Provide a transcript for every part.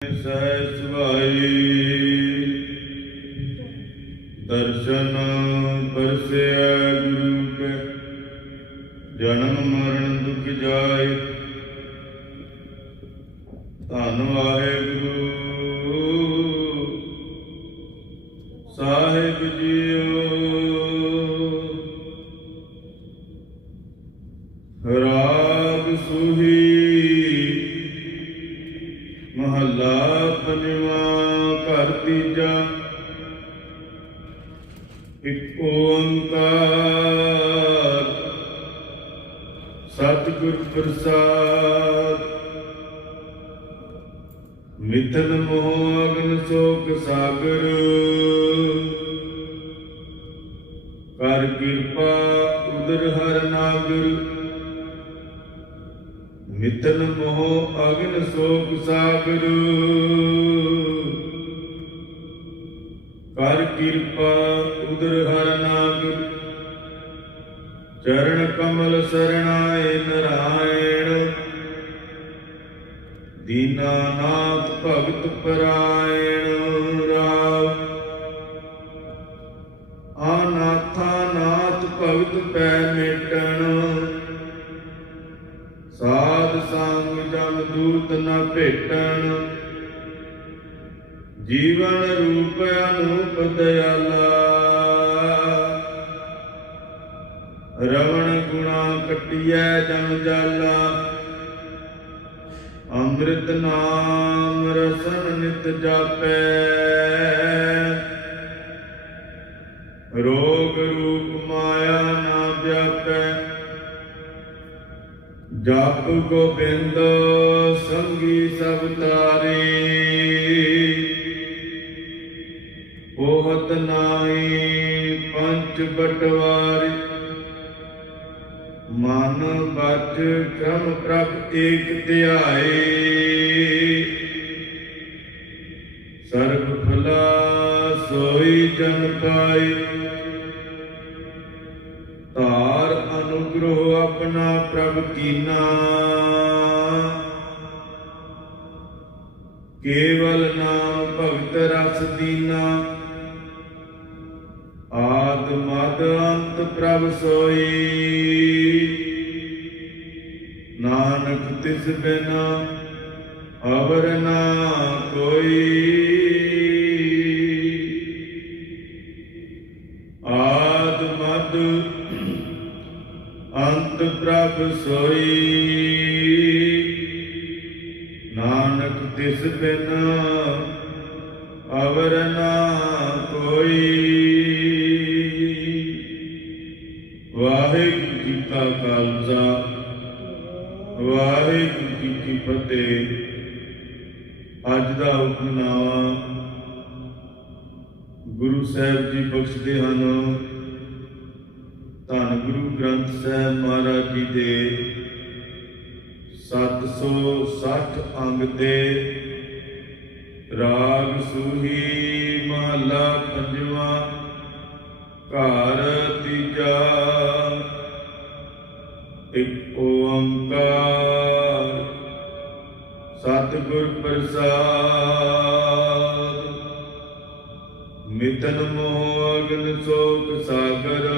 ਸਹਿ ਸੁਭਾਈ ਦਰਸ਼ਨ ਪਰਸਿਆ ਗੁਰੂ ਕੇ ਜਨਮ ਮਰਨ ਦੁਖ ਜਾਏ ਧੰਨ ਵਾਹਿਗੁਰੂ। ਸਾਹਿਬ ਜੀਓ ਮਹੱਲਾ ਪੰਜਵਾਂ ਘਰ ਤੀਜਾ। ਇੱਕ ਓੰਕਾਰ ਸਤਿਗੁਰ ਪ੍ਰਸਾਦ। ਮਿਥਨ ਮੋਹ ਅਗਨ ਸੋਕ ਸਾਗਰ। ਕਰ ਕਿਰਪਾ ਉਦਰ ਹਰ। ਮਿਤਨ ਮੋਹ ਅਗਨ ਸੋਕ ਸਾਗਰ। ਕਰ ਕਿਰਪਾ ਉਦਰ ਹਰ ਨਾਗਰ ਚਰਨ ਕਮਲ ਸਰਣਾਏ ਨਰਾਇਣ। ਦੀਨਾਨਾਥ ਭਗਤ ਪਰਾਇਣ ਰਾਮ ਆਨਾਥਾ ਨਾਥ ਭਗਤ ਪੈ ਮੇਟਣ ਜਮ ਨ ਭੇਟਣ। ਜੀਵਨ ਰੂਪ ਅਨੂਪ ਦਇਆਲਾ। ਰਵਣ ਗੁਣਾ ਕਟਿਐ ਜਨ ਜਾਲਾ ਅੰਮ੍ਰਿਤ ਨਾਮ ਰਸਨ ਨਿਤ ਜਾਪੈ। ਜਪ ਗੋਬਿੰਦ ਸੰਗੀ ਸਭ ਤਾਰੇ। ਉਹਤ ਨਾਹੀ ਪੰਜ ਬਟਵਾਰੀ। ਮਨ ਬਚ ਕ੍ਰਮ ਪ੍ਰਭ ਏਕ ਧਿਆਏ। ਸਰਬ ਭਲਾ ਸੋਈ ਜਨ ਪਾਈ ਆਪਣਾ ਪ੍ਰਭ ਕੀਨਾ। ਕੇਵਲ ਨਾਮ ਭਗਤ ਰਸ ਦੀਨਾ। ਆਦ ਮਦ ਅੰਤ ਪ੍ਰਭ ਸੋਈ। ਨਾਨਕ ਤਿਸ ਬਿਨਾ ਅਵਰ ਨਾ ਕੋਈ। ਸੋਈ। ਨਾਨਕ ਤਿਸ ਬਿਨ ਅਵਰ ਨਾ ਕੋਈ। ਵਾਹਿਗੁਰੂ ਜੀ ਕਾ ਖਾਲਸਾ, ਵਾਹਿਗੁਰੂ ਜੀ ਕੀ ਫਤਿਹ। ਅੱਜ ਦਾ ਹੁਕਮਨਾਮਾ ਗੁਰੂ ਸਾਹਿਬ ਜੀ ਬਖਸ਼ਦੇ ਹਨ। ਗੁਰੂ ਗ੍ਰੰਥ ਸਾਹਿਬ ਮਹਾਰਾਜ ਜੀ ਦੇ 760 ਅੰਗ ਦੇ ਰਾਗ ਸੂਹੀ ਮਹਲਾ ਪੰਜਵਾਂ ਘਰ ਤੀਜਾ ਇੱਕ ਓੰਕਾਰ। ਸਤਿਗੁਰ ਪ੍ਰਸਾਦ, ਮਿਤਨ ਮੋਹ ਅਗਨ ਸੋਕ ਸਾਗਰ।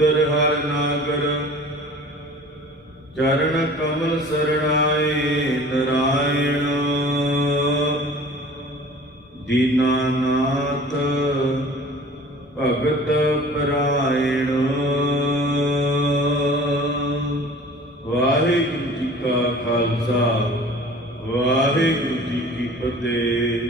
ਉਦਰ ਹਰ ਨਾਗਰ। ਚਰਨ ਕਮਲ ਸਰਣਾਏ ਨਰਾਇਣ। ਦੀਨਾਨਾਥ ਭਗਤ ਪਰਾਇਣ। ਵਾਹਿਗੁਰੂ ਜੀ ਕਾ ਖਾਲਸਾ, ਵਾਹਿਗੁਰੂ ਜੀ ਕੀ ਫਤਿਹ।